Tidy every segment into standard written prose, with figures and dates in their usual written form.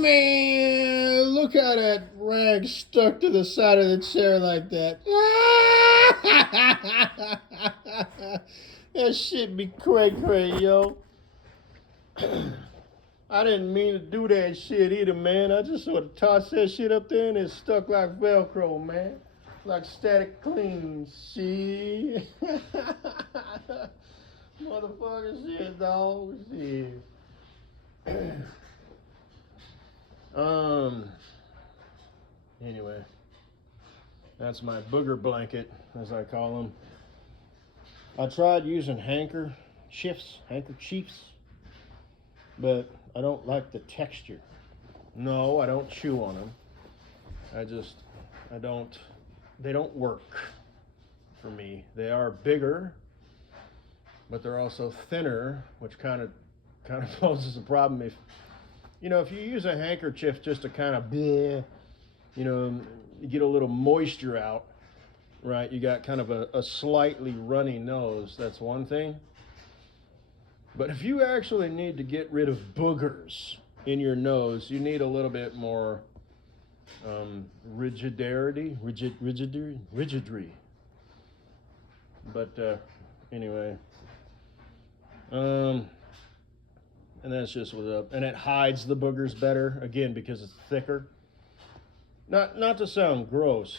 Man, look how that rag stuck to the side of the chair like that. That shit be cray, yo. I didn't mean to do that shit either, man. I just sort of tossed that shit up there and it stuck like Velcro, man. Like static clean. See? Motherfucker shit, dog. Shit. Anyway, that's my booger blanket, as I call them. I tried using handkerchiefs, but I don't like the texture. No, I don't chew on them. They don't work for me. They are bigger, but they're also thinner, which kind of poses a problem if you use a handkerchief just to kind of, you get a little moisture out, right? You got kind of a slightly runny nose. That's one thing. But if you actually need to get rid of boogers in your nose, you need a little bit more rigidity. But anyway, and that's just what's up. And it hides the boogers better, again, because it's thicker. Not to sound gross,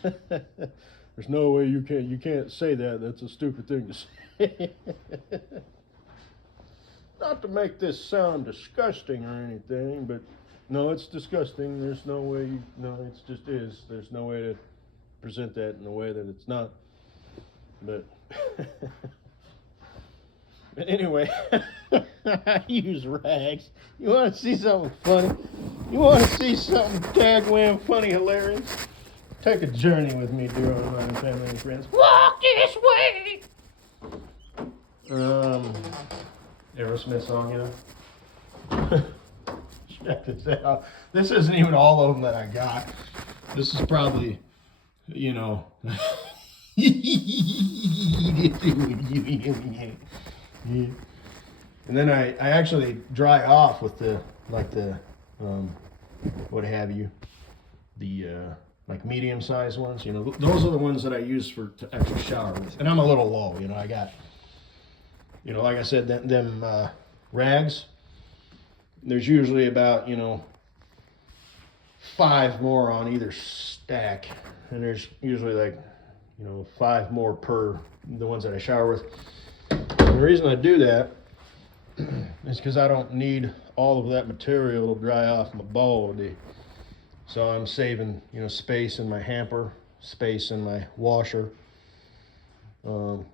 There's no way you can't say that. That's a stupid thing to say. Not to make this sound disgusting or anything, but no, it's disgusting. There's no way it just is. There's no way to present that in a way that it's not. But anyway, I use rags. You want to see something funny? You want to see something dagwam funny, hilarious? Take a journey with me, dear online family and friends. Walk this way. Aerosmith song, Check this out. This isn't even all of them that I got. This is probably, And then I actually dry off with the what have you, the like medium-sized ones. Those are the ones that I use to actually shower with. And I'm a little low. I got, like I said, them rags. There's usually about 5 more on either stack, and there's usually like 5 more per the ones that I shower with. And the reason I do that is because I don't need all of that material to dry off my body. So I'm saving space in my hamper, space in my washer, so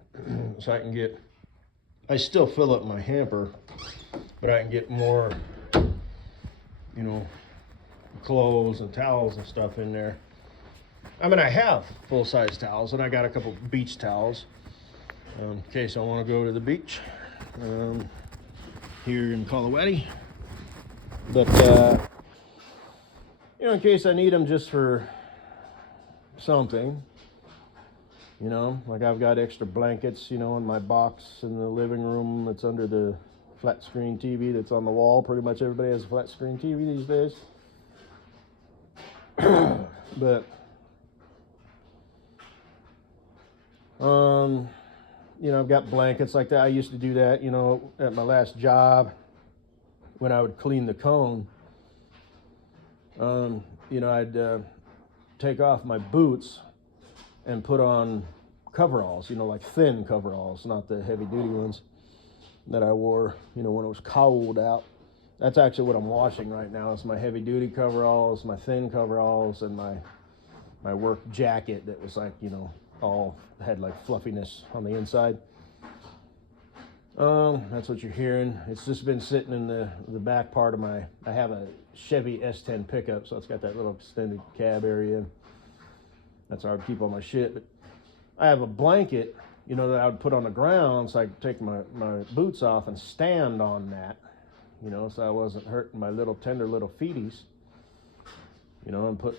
I still fill up my hamper, but I can get more clothes and towels and stuff in there. I mean, I have full-size towels, and I got a couple beach towels in case I want to go to the beach here in Colorado. But in case I need them just for something, like I've got extra blankets, in my box in the living room that's under the flat screen TV that's on the wall. Pretty much everybody has a flat screen TV these days. But I've got blankets like that. I used to do that, at my last job when I would clean the cone. I'd take off my boots and put on coveralls, like thin coveralls, not the heavy duty ones that I wore, when it was cold out. That's actually what I'm washing right now. It's my heavy duty coveralls, my thin coveralls, and my work jacket that was like, all had like fluffiness on the inside. That's what you're hearing. It's just been sitting in the back part of I have a Chevy S10 pickup, so it's got that little extended cab area. That's how I would keep all my shit. But I have a blanket, that I would put on the ground so I could take my boots off and stand on that, so I wasn't hurting my tender little feeties, and put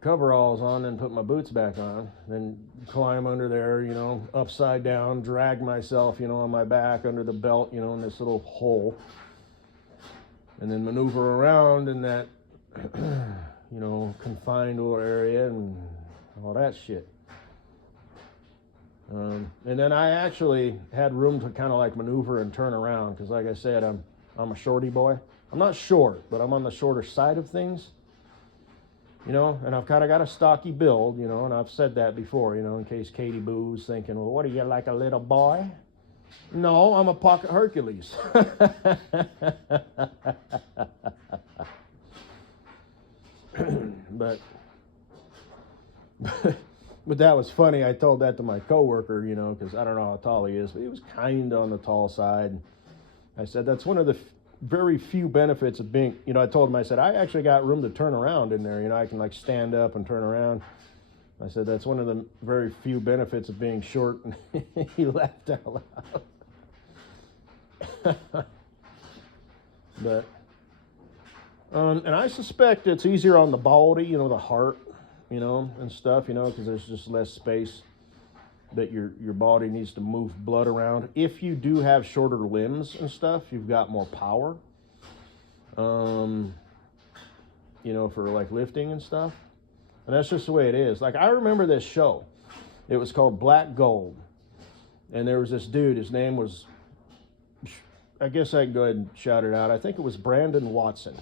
coveralls on and put my boots back on, then climb under there, upside down, drag myself, on my back under the belt, in this little hole. and then maneuver around in that, confined little area and all that shit. And then I actually had room to kind of like maneuver and turn around because, like I said, I'm a shorty boy. I'm not short, but I'm on the shorter side of things. And I've kind of got a stocky build, and I've said that before, in case Katie Boo's thinking, well, what are you, like a little boy? No, I'm a pocket Hercules. But that was funny. I told that to my coworker, because I don't know how tall he is, but he was kind of on the tall side. I said, that's one of the very few benefits of being, I told him, I said, I actually got room to turn around in there. I can like stand up and turn around. I said, that's one of the very few benefits of being short. And he laughed out loud. But, and I suspect it's easier on the body, the heart, and stuff, because there's just less space that your body needs to move blood around. If you do have shorter limbs and stuff, you've got more power, for like lifting and stuff. And that's just the way it is. Like, I remember this show. It was called Black Gold. And there was this dude, his name was, I guess I can go ahead and shout it out. I think it was Brandon Watson.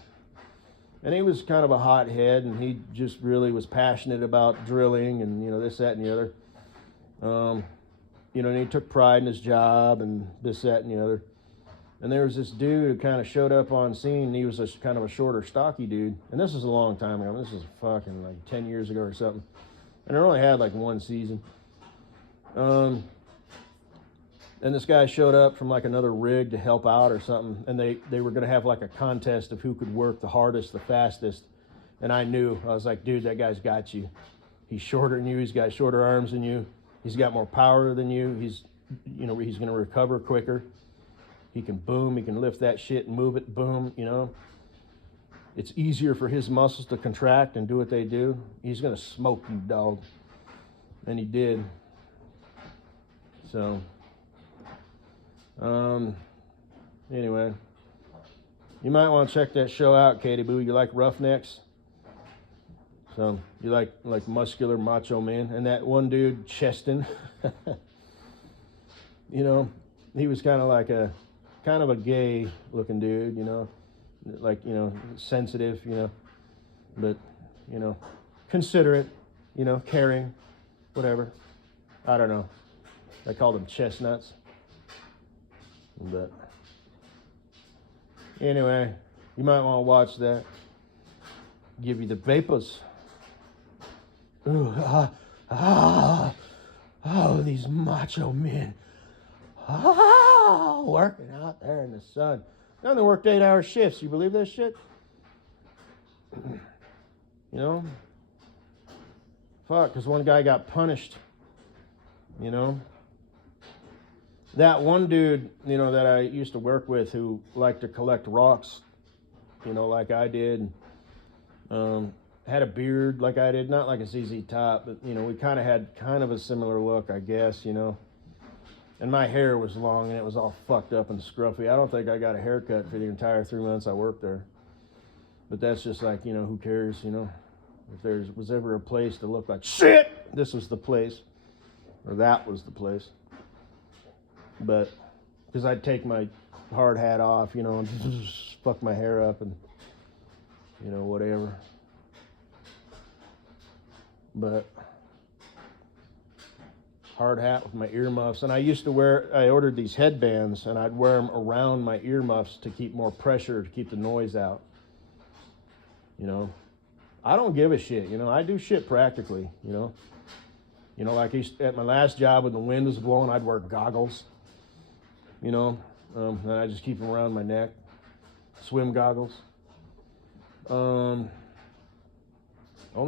And he was kind of a hothead, and he just really was passionate about drilling and, this, that, and the other. And he took pride in his job and this, that, and the other. And there was this dude who kind of showed up on scene, and he was kind of a shorter, stocky dude. And this was a long time ago. This was fucking like 10 years ago or something. And it only had like one season. And this guy showed up from like another rig to help out or something. And they were going to have like a contest of who could work the hardest, the fastest. And I knew. I was like, dude, that guy's got you. He's shorter than you. He's got shorter arms than you. He's got more power than you. He's going to recover quicker. He can boom. He can lift that shit and move it. Boom. It's easier for his muscles to contract and do what they do. He's going to smoke you, dog. And he did. So, anyway, you might want to check that show out, Katie Boo. You like Roughnecks? So you like muscular macho men. And that one dude, Cheston, he was kind of a gay looking dude, sensitive, but, considerate, caring, whatever. I don't know. I called them chestnuts. But anyway, you might want to watch that. Give you the vapors. Ooh, these macho men. Working out there in the sun. Now they worked 8-hour shifts. You believe that shit? Fuck, because one guy got punished. That one dude, that I used to work with who liked to collect rocks, like I did. Had a beard like I did, not like a ZZ Top, but, we kind of had kind of a similar look, I guess, And my hair was long and it was all fucked up and scruffy. I don't think I got a haircut for the entire 3 months I worked there. But that's just like, who cares, If there was ever a place to look like shit, this was the place. Or that was the place. But, because I'd take my hard hat off, and just fuck my hair up and, whatever. But hard hat with my earmuffs. And I ordered these headbands, and I'd wear them around my earmuffs to keep more pressure, to keep the noise out. I don't give a shit, I do shit practically, like at my last job when the wind was blowing, I'd wear goggles, and I just keep them around my neck, swim goggles. Only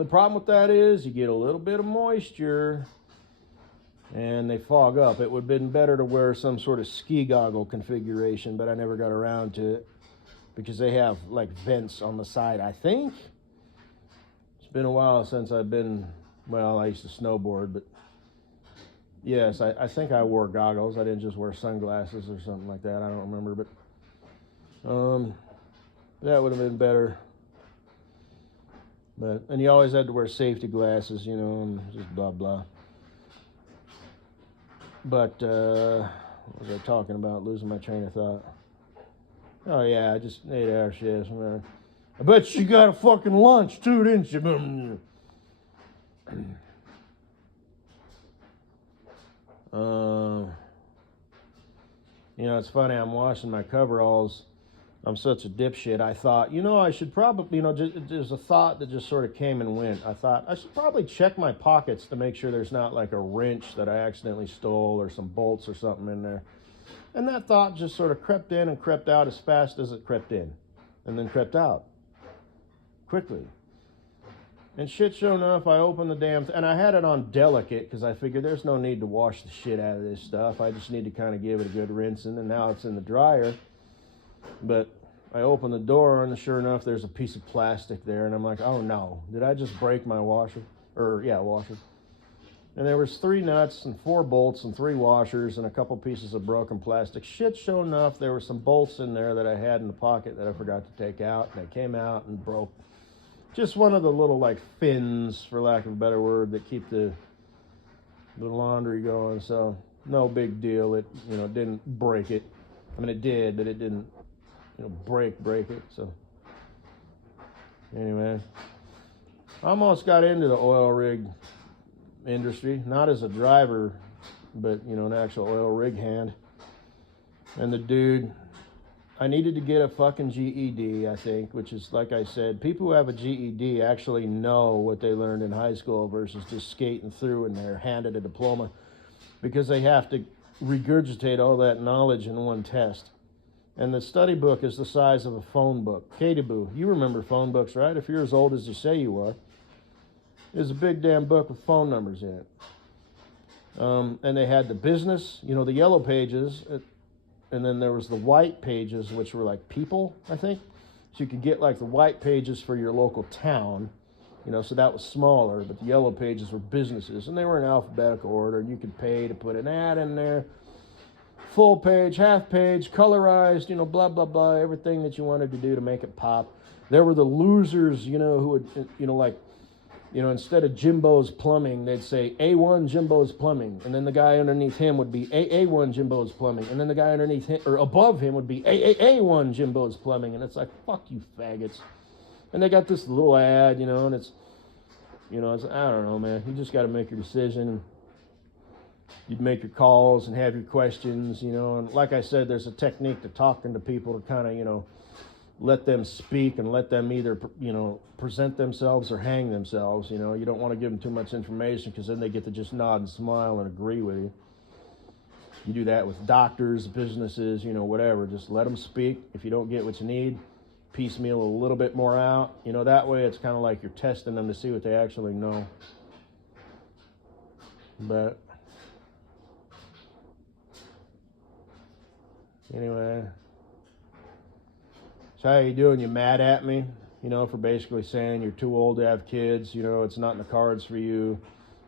problem with that is you get a little bit of moisture and they fog up. It would have been better to wear some sort of ski goggle configuration, but I never got around to it because they have like vents on the side, I think. It's been a while since I used to snowboard, but yes, I think I wore goggles. I didn't just wear sunglasses or something like that. I don't remember, but That would have been better. And you always had to wear safety glasses, and just blah, blah. But, what was I talking about? Losing my train of thought. Oh, yeah, I just 8-hour shifts. I bet you got a fucking lunch, too, didn't you? It's funny, I'm washing my coveralls. I'm such a dipshit. I thought, I should probably, there's a thought that just sort of came and went. I thought, I should probably check my pockets to make sure there's not like a wrench that I accidentally stole or some bolts or something in there. And that thought just sort of crept in and crept out as fast as it crept in. And then crept out. Quickly. And shit, sure enough, I opened the damn and I had it on delicate because I figured there's no need to wash the shit out of this stuff. I just need to kind of give it a good rinsing, and now it's in the dryer. But I opened the door, and sure enough, there's a piece of plastic there, and I'm like, oh no, did I just break my washer? Washer. And there was 3 nuts and 4 bolts and 3 washers and a couple pieces of broken plastic. Shit, sure enough, there were some bolts in there that I had in the pocket that I forgot to take out, and they came out and broke. Just one of the little, like, fins, for lack of a better word, that keep the laundry going. So, no big deal. It, didn't break it. I mean, it did, but it didn't, break it. So, anyway, I almost got into the oil rig industry, not as a driver, but, an actual oil rig hand. And the dude, I needed to get a fucking GED, I think, which is, like I said, people who have a GED actually know what they learned in high school versus just skating through and they're handed a diploma, because they have to regurgitate all that knowledge in one test. And the study book is the size of a phone book. Katie Boo, you remember phone books, right? If you're as old as you say you are. There's a big damn book with phone numbers in it. And they had the business, the yellow pages, and then there was the white pages, which were like people, I think. So you could get like the white pages for your local town, so that was smaller, but the yellow pages were businesses, and they were in alphabetical order, and you could pay to put an ad in there. Full page, half page, colorized, blah, blah, blah, everything that you wanted to do to make it pop. There were the losers, who would, instead of Jimbo's Plumbing, they'd say A1 Jimbo's Plumbing, and then the guy underneath him would be AA1 Jimbo's Plumbing, and then the guy underneath him, or above him, would be AAA1 Jimbo's Plumbing, and it's like, fuck you faggots. And they got this little ad, and it's, I don't know, man, you just got to make your decision, and you'd make your calls and have your questions, and like I said, there's a technique to talking to people to kind of, let them speak and let them either, present themselves or hang themselves. You don't want to give them too much information because then they get to just nod and smile and agree with you. You do that with doctors, businesses, whatever. Just let them speak. If you don't get what you need, piecemeal a little bit more out. That way it's kind of like you're testing them to see what they actually know. But anyway. So how you doing? You mad at me, for basically saying you're too old to have kids, it's not in the cards for you.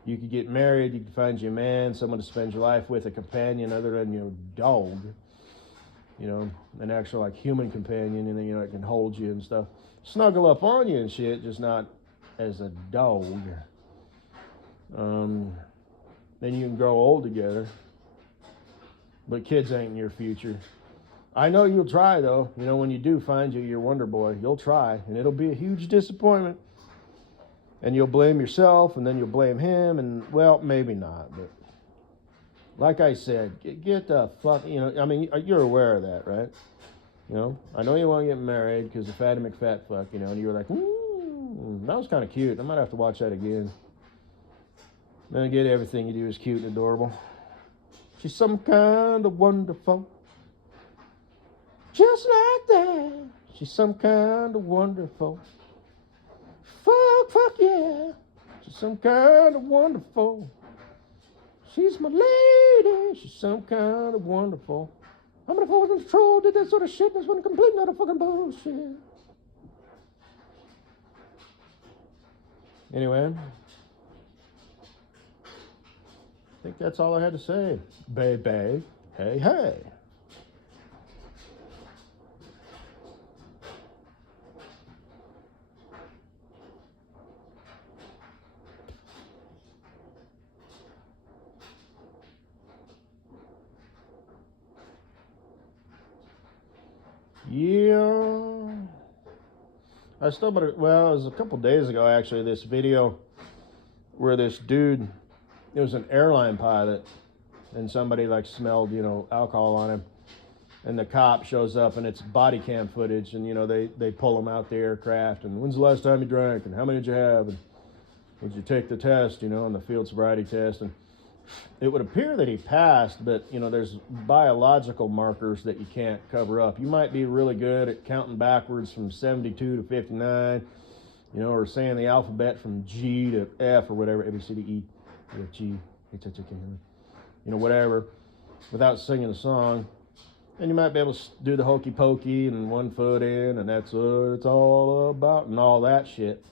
You could get married, you could find you a man, someone to spend your life with, a companion other than your dog, an actual like human companion, and that can hold you and stuff. Snuggle up on you and shit, just not as a dog. Then you can grow old together. But kids ain't in your future. I know you'll try, though. When you do find your wonder boy, you'll try, and it'll be a huge disappointment. And you'll blame yourself, and then you'll blame him, and, well, maybe not. But like I said, get the fuck, you're aware of that, right? I know you want to get married because the Fatty McFat fuck, and you were like, that was kind of cute. I might have to watch that again. Then again, everything you do is cute and adorable. She's some kind of wonderful. Just like that, she's some kind of wonderful. Fuck yeah, she's some kind of wonderful. She's my lady, she's some kind of wonderful. How many fools in control did that sort of shit? That's one complete not a fucking bullshit. Anyway, I think that's all I had to say. Baby, hey. Yeah. I still better, well, it was a couple days ago actually, this video where this dude, it was an airline pilot, and somebody like smelled, alcohol on him. And the cop shows up, and it's body cam footage, and they pull him out the aircraft, and when's the last time you drank, and how many did you have, and did you take the test, on the field sobriety test. And it would appear that he passed, but there's biological markers that you can't cover up. You might be really good at counting backwards from 72 to 59, or saying the alphabet from G to F or whatever, A, B, C, D, E, F, G, H, I, J, K, whatever, without singing a song. And you might be able to do the hokey pokey and 1 foot in, and that's what it's all about, and all that shit.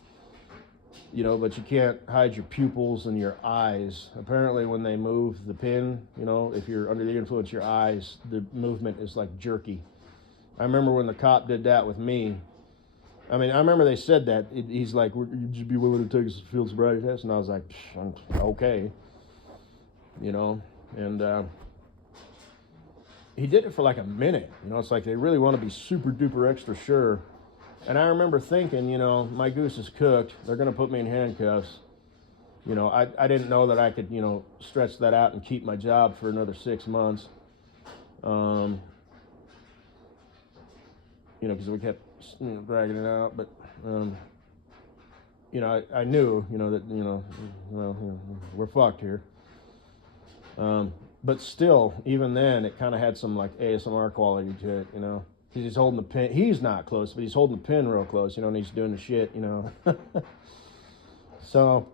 But you can't hide your pupils and your eyes. Apparently when they move the pin, if you're under the influence, your eyes, the movement is like jerky. I remember when the cop did that with me. I remember they said that. He's like, would you be willing to take a field sobriety test? And I was like, okay. And he did it for like a minute. It's like they really want to be super duper extra sure. And I remember thinking, my goose is cooked. They're going to put me in handcuffs. I didn't know that I could, stretch that out and keep my job for another 6 months. Because we kept dragging it out. But, I knew, that, we're fucked here. But still, even then, it kind of had some like ASMR quality to it, Because he's holding the pin. He's not close, but he's holding the pin real close, and he's doing the shit, So,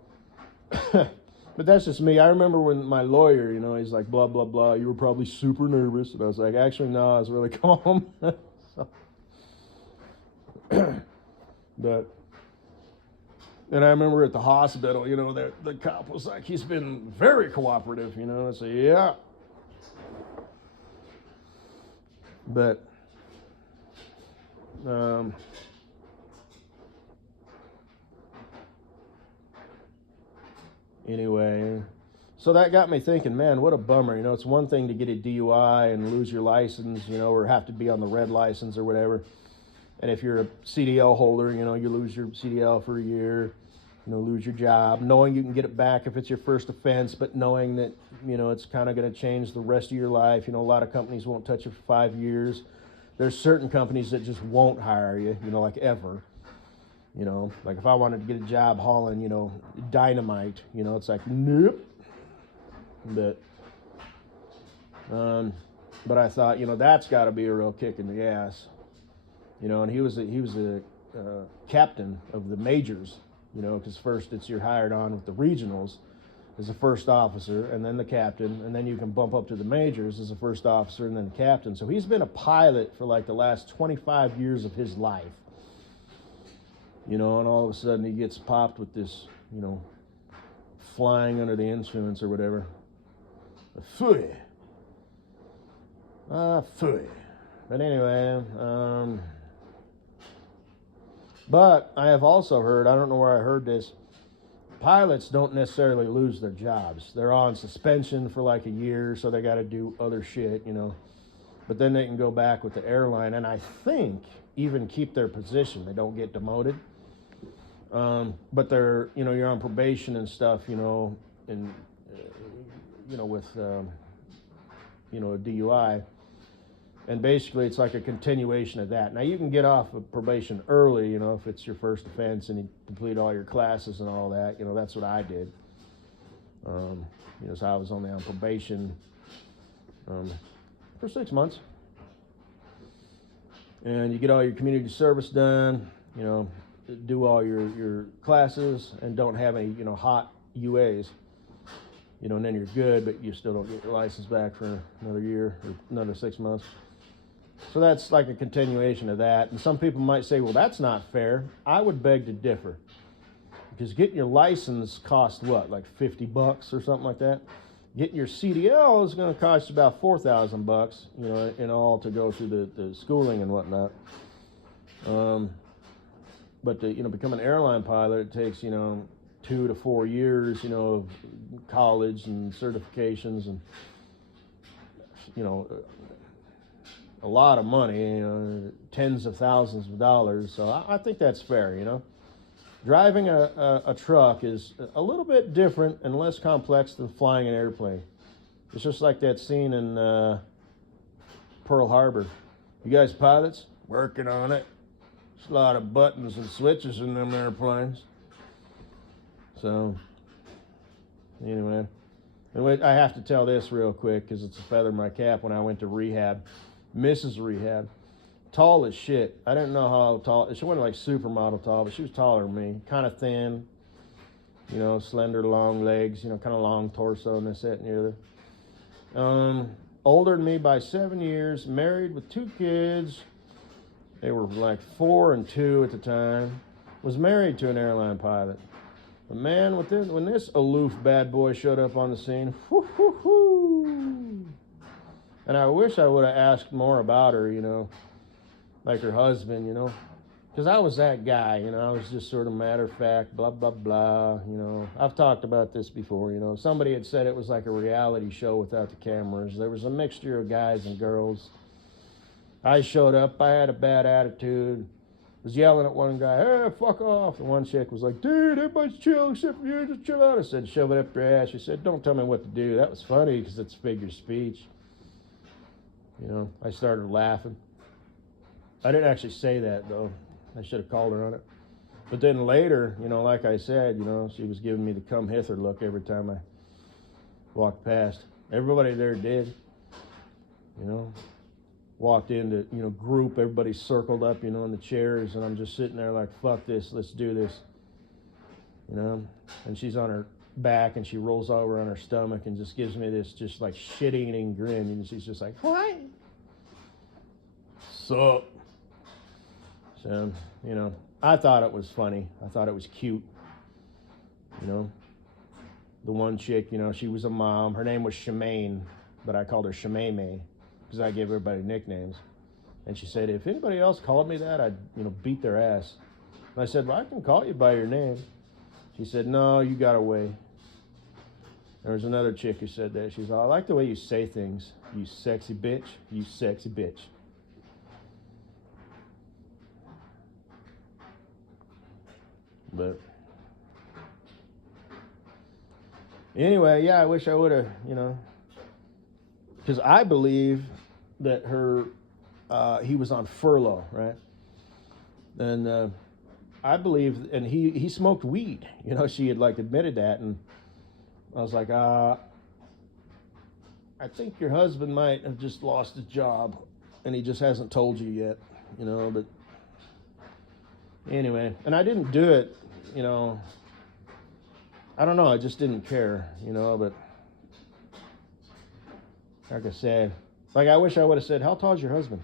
but that's just me. I remember when my lawyer, he's like, blah, blah, blah, you were probably super nervous. And I was like, actually, no, I was really calm. But, and I remember at the hospital, the cop was like, he's been very cooperative, I said, yeah. But, anyway, so that got me thinking, man, what a bummer. It's one thing to get a DUI and lose your license, or have to be on the red license or whatever. And if you're a CDL holder, you lose your CDL for a year, lose your job, knowing you can get it back if it's your first offense, but knowing that, it's kind of going to change the rest of your life. A lot of companies won't touch you for 5 years. There's certain companies that just won't hire you, like ever. Like if I wanted to get a job hauling, dynamite, it's like, nope. But I thought, that's got to be a real kick in the ass. And he was a captain of the majors, because first you're hired on with the regionals as a first officer, and then the captain, and then you can bump up to the majors as a first officer and then the captain. So he's been a pilot for like the last 25 years of his life. And all of a sudden he gets popped with this, flying under the influence or whatever. Phooey. Phooey. But anyway, but I have also heard, I don't know where I heard this, pilots don't necessarily lose their jobs. They're on suspension for like a year, so they got to do other shit, But then they can go back with the airline, and I think even keep their position. They don't get demoted. But they're, you're on probation and stuff, and, with, a DUI. And basically, it's like a continuation of that. Now, you can get off of probation early, if it's your first offense and you complete all your classes and all that. That's what I did. So I was only on probation for 6 months. And you get all your community service done, do all your classes, and don't have any, hot UAs. And then you're good, but you still don't get your license back for another year or another 6 months. So that's like a continuation of that. And some people might say, well, that's not fair. I would beg to differ. Because getting your license costs what, like $50 or something like that? Getting your CDL is going to cost you about $4,000, in all to go through the schooling and whatnot. But to, become an airline pilot, it takes, 2 to 4 years, of college and certifications and, a lot of money, you know, tens of thousands of dollars. So I think that's fair, you know. Driving a truck is a little bit different and less complex than flying an airplane. It's just like that scene in Pearl Harbor. You guys pilots? Working on it. There's a lot of buttons and switches in them airplanes. So, anyway. And I have to tell this real quick because it's a feather in my cap. When I went to rehab, Mrs. Rehab, tall as shit. I didn't know how tall. She wasn't like supermodel tall, but she was taller than me. Kind of thin, you know, slender, long legs, you know, kind of long torso and this, that, and the other. Older than me by 7 years, married with 2 kids. They were like 4 and 2 at the time. Was married to an airline pilot. But man, when this aloof bad boy showed up on the scene, whoo, whoo, whoo. And I wish I would have asked more about her, you know, like her husband, you know. Because I was that guy, you know. I was just sort of matter of fact, blah, blah, blah, you know. I've talked about this before, you know. Somebody had said it was like a reality show without the cameras. There was a mixture of guys and girls. I showed up. I had a bad attitude. Was yelling at one guy, hey, fuck off. And one chick was like, dude, everybody's chill except for you, just chill out. I said, shove it up your ass. She said, don't tell me what to do. That was funny because it's figure speech. You know, I started laughing. I didn't actually say that, though. I should have called her on it. But then later, you know, like I said, you know, she was giving me the come hither look every time I walked past. Everybody there did, you know. Walked into, you know, group, everybody circled up, you know, in the chairs, and I'm just sitting there like, fuck this, let's do this, you know. And she's on her back, and she rolls over on her stomach and just gives me this just like shit-eating grin, and she's just like, what? Sup? So, you know, I thought it was funny. I thought it was cute, you know. The one chick, you know, she was a mom. Her name was Shemaine, but I called her Shemaime, because I gave everybody nicknames. And she said, if anybody else called me that, I'd, you know, beat their ass. And I said, well, I can call you by your name. She said, no, you got away. There was another chick who said that. She's all, I like the way you say things, you sexy bitch, you sexy bitch. But anyway, yeah, I wish I would have, you know, because I believe that he was on furlough, right? And I believe, and he smoked weed. You know, she had like admitted that, and I was like, I think your husband might have just lost his job, and he just hasn't told you yet, you know. But anyway, and I didn't do it, you know. I don't know, I just didn't care, you know. But like I said, like I wish I would have said, how tall is your husband?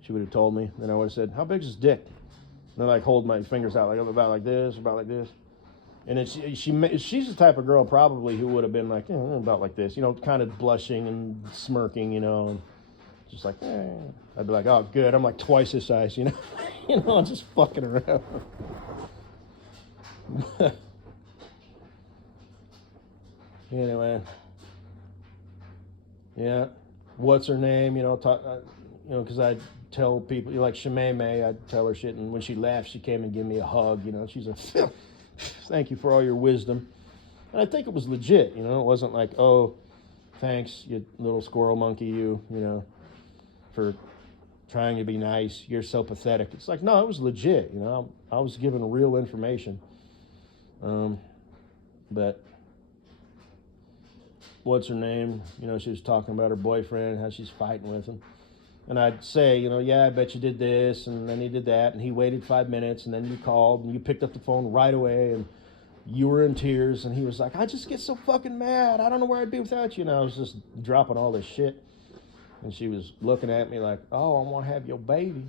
She would have told me. Then I would have said, how big's his dick? And then like hold my fingers out, like about like this, about like this. And then she's the type of girl probably who would have been like, about like this, you know, kind of blushing and smirking, you know, and just like, I'd be like, oh, good, I'm like twice his size, you know, you know, I'm just fucking around. Anyway, yeah, what's her name? You know, you know, because I'd tell people, like Shemaime, I'd tell her shit, and when she laughed, she came and gave me a hug. You know, she's a thank you for all your wisdom, and I think it was legit. You know, it wasn't like, oh, thanks, you little squirrel monkey, you know, for trying to be nice. You're so pathetic. It's like, no, it was legit. You know, I was given real information. But what's her name? You know, she was talking about her boyfriend, how she's fighting with him. And I'd say, you know, yeah, I bet you did this, and then he did that, and he waited 5 minutes, and then you called, and you picked up the phone right away, and you were in tears, and he was like, I just get so fucking mad. I don't know where I'd be without you. And I was just dropping all this shit. And she was looking at me like, oh, I want to have your baby.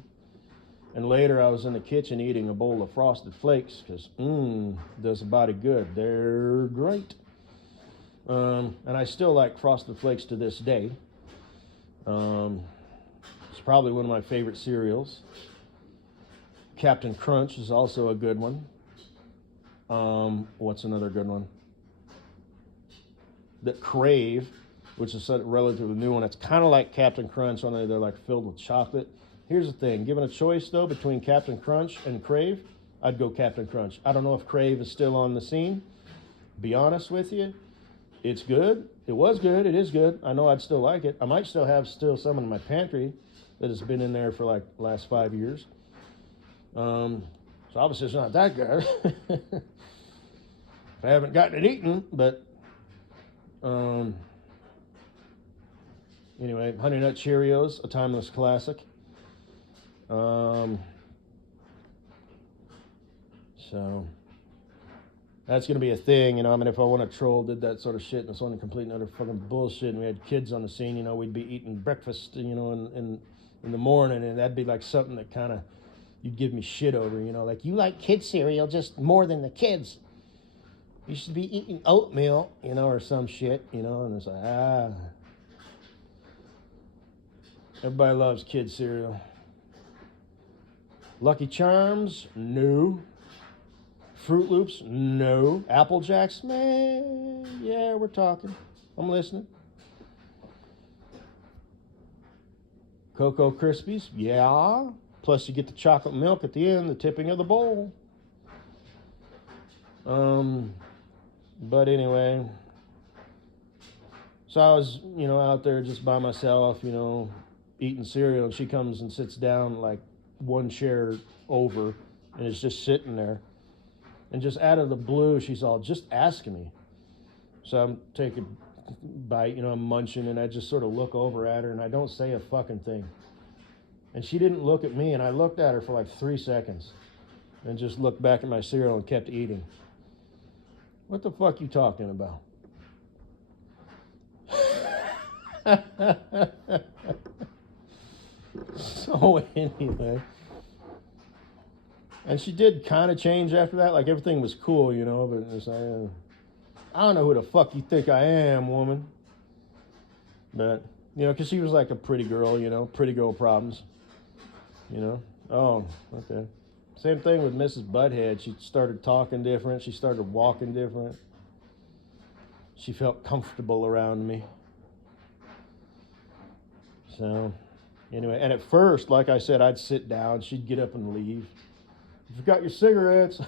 And later I was in the kitchen eating a bowl of Frosted Flakes, because, does the body good. They're great. And I still like Frosted Flakes to this day. It's probably one of my favorite cereals. Captain Crunch is also a good one. What's another good one? The Crave. which is a relatively new one. It's kind of like Captain Crunch, only they're like filled with chocolate. Here's the thing, given a choice though between Captain Crunch and Crave, I'd go Captain Crunch. I don't know if Crave is still on the scene. Be honest with you, it's good. It was good. It is good. I know I'd still like it. I might still have some in my pantry that has been in there for like the last 5 years. So obviously it's not that good. I haven't gotten it eaten, but anyway, Honey Nut Cheerios, a timeless classic. So that's going to be a thing, you know. I mean, if I want to troll, did that sort of shit, and it's only complete and utter fucking bullshit, and we had kids on the scene, you know, we'd be eating breakfast, you know, in the morning, and that'd be like something that kind of you'd give me shit over, you know, like, you like kid cereal just more than the kids. You should be eating oatmeal, you know, or some shit, you know, and it's like, everybody loves kid cereal. Lucky Charms? No. Fruit Loops? No. Apple Jacks? Man, yeah, we're talking. I'm listening. Cocoa Krispies? Yeah. Plus you get the chocolate milk at the end, the tipping of the bowl. But anyway, so I was, you know, out there just by myself, you know, eating cereal, and she comes and sits down like one chair over, and it's just sitting there. And just out of the blue, she's all, just asking me. So I'm taking a bite, you know, I'm munching, and I just sort of look over at her, and I don't say a fucking thing. And she didn't look at me, and I looked at her for like 3 seconds, and just looked back at my cereal and kept eating. What the fuck you talking about? So anyway, and she did kind of change after that. Like, everything was cool, you know, but it's like, I don't know who the fuck you think I am, woman. But, you know, because she was like a pretty girl, you know, pretty girl problems, you know. Oh, okay. Same thing with Mrs. Butthead. She started talking different. She started walking different. She felt comfortable around me. So, anyway, and at first, like I said, I'd sit down. She'd get up and leave. You forgot your cigarettes.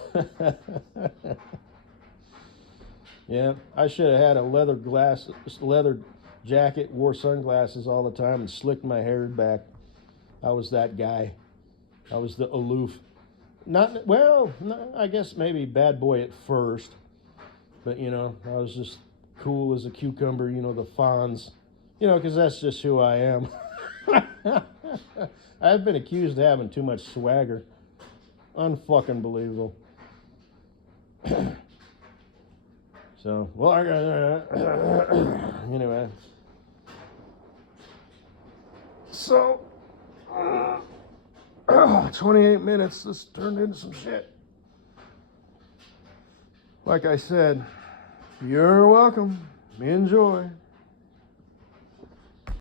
Yeah, I should have had a leather jacket, wore sunglasses all the time, and slicked my hair back. I was that guy. I was the aloof. I guess maybe bad boy at first, but, you know, I was just cool as a cucumber, you know, the Fonz, you know, because that's just who I am. I've been accused of having too much swagger. Unfucking believable. So, well, I got anyway. So, 28 minutes. This turned into some shit. Like I said, you're welcome. Enjoy.